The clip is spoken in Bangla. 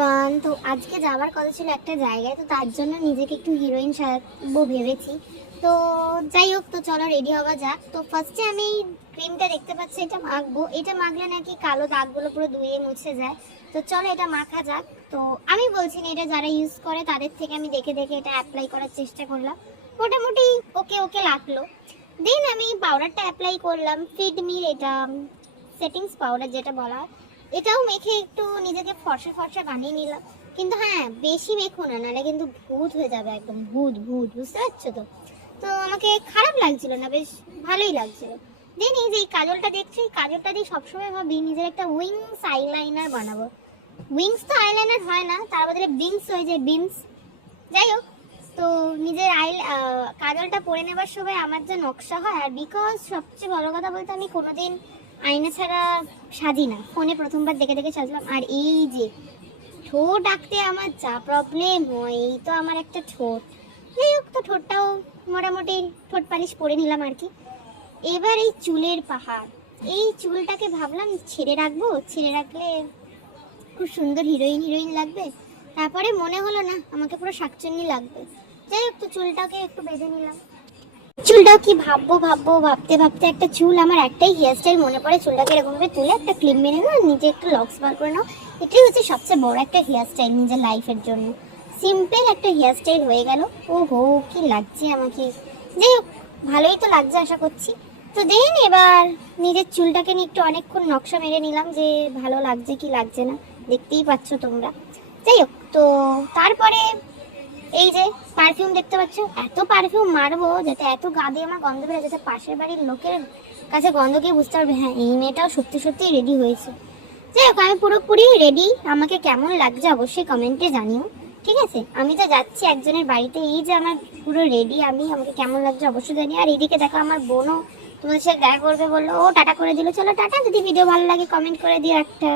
এভরিওয়ান, তো আজকে যাওয়ার কথা ছিল একটা জায়গায়, তো তার জন্য নিজেকে একটু হিরোইন সাজাবো ভেবেছি। তো যাই হোক, তো চলো রেডি হওয়া যাক। তো ফার্স্টে আমি ক্রিমটা দেখতে পাচ্ছি, এটা মাখবো। এটা মাখলে নাকি কালো দাগগুলো পুরো ধুয়ে মুছে যায়। তো চলো এটা মাখা যাক। তো আমি বলছি না, এটা যারা ইউজ করে তাদের থেকে আমি দেখে দেখে এটা অ্যাপ্লাই করার চেষ্টা করলাম। মোটামুটি ওকে ওকে লাগলো। দেন আমি পাউডারটা অ্যাপ্লাই করলাম, ফিটমির এটা সেটিংস পাউডার যেটা বলা হয়। এটাও মেখে একটু নিজেকে ফর্সা ফর্সা বানিয়ে নিলাম। কিন্তু হ্যাঁ, বেশি মেখো না, নাহলে কিন্তু ভূত হয়ে যাবে, একদম ভূত ভূত, বুঝতে পারছো তো? তো আমাকে খারাপ লাগছিল না, বেশ ভালোই লাগছিল। দেন এই যে এই কাজলটা দেখছি, এই কাজলটা দিয়ে সবসময় ভাবি নিজের একটা উইংস আইলাইনার বানাবো। উইংস তো আইলাইনার হয় না, তার বদলে বিংস হয়ে যায়, বিংস। যাই হোক, তো নিজের কাজলটা পরে নেবার সময় আমার যে নকশা হয়, আর বিকজ সবচেয়ে বড় কথা বলতে আমি কোনোদিন আয়না ছাড়া সাজি না, ফোনে প্রথমবার দেখে দেখে সাজলাম। আর এই যে ঠোঁট আঁকতে আমার যা প্রবলেম হয়, এই তো আমার একটা ঠোঁট। যাই হোক, তো ঠোঁটটাও মোটামুটি ঠোঁট পালিশ করে নিলাম আর কি। এবার এই চুলের পাহাড়, এই চুলটাকে ভাবলাম ছেড়ে রাখবো, ছেড়ে রাখলে খুব সুন্দর হিরোইন হিরোইন লাগবে। তারপরে মনে হলো না, আমাকে পুরো শাকচুন্নি লাগবে। যাই হোক, তো চুলটাকে একটু বেঁধে নিলাম। চুলটাও কি ভাববো ভাববো, ভাবতে ভাবতে একটা চুল, আমার একটাই হেয়ার স্টাইল মনে পড়ে। চুলটাকে এরকম ভাবে তুলে একটা ক্লিপ মেরে নাও, নিজে একটু লক্স বার করে নাও। এটাই হচ্ছে সবচেয়ে বড় একটা হেয়ার স্টাইল নিজের লাইফের জন্য। সিম্পল একটা হেয়ার স্টাইল হয়ে গেল। ও হো, কি লাগছে আমাকে! যাই হোক, ভালোই তো লাগছে আশা করছি। তো দেন এবার নিজের চুলটাকে নিয়ে একটু অনেকক্ষণ নকশা মেরে নিলাম যে ভালো লাগছে কি লাগছে না, দেখতেই পাচ্ছ তোমরা। যাই হোক, তো তারপরে এই যে পারফিউম দেখতে পাচ্ছ, এত পারফিউম মারবো যাতে এত গা দিয়ে আমার গন্ধ বেরোয়, যাতে পাশের বাড়ির লোকের কাছে গন্ধ গিয়ে বুঝতে পারবে হ্যাঁ, এই মেয়েটাও সত্যি সত্যি রেডি হয়েছে। যাই হোক, আমি পুরোপুরি রেডি। আমাকে কেমন লাগছে অবশ্যই কমেন্টে জানিও, ঠিক আছে? আমি তো যাচ্ছি একজনের বাড়িতে, এই যে আমার পুরো রেডি আমি, আমাকে কেমন লাগছে অবশ্যই জানিও। আর এইদিকে দেখো আমার বোনও তোমাদের সাথে দেখা করবে বললো, ও টাটা করে দিল। চলো টাটা, যদি ভিডিও ভালো লাগে কমেন্ট করে দিও একটা।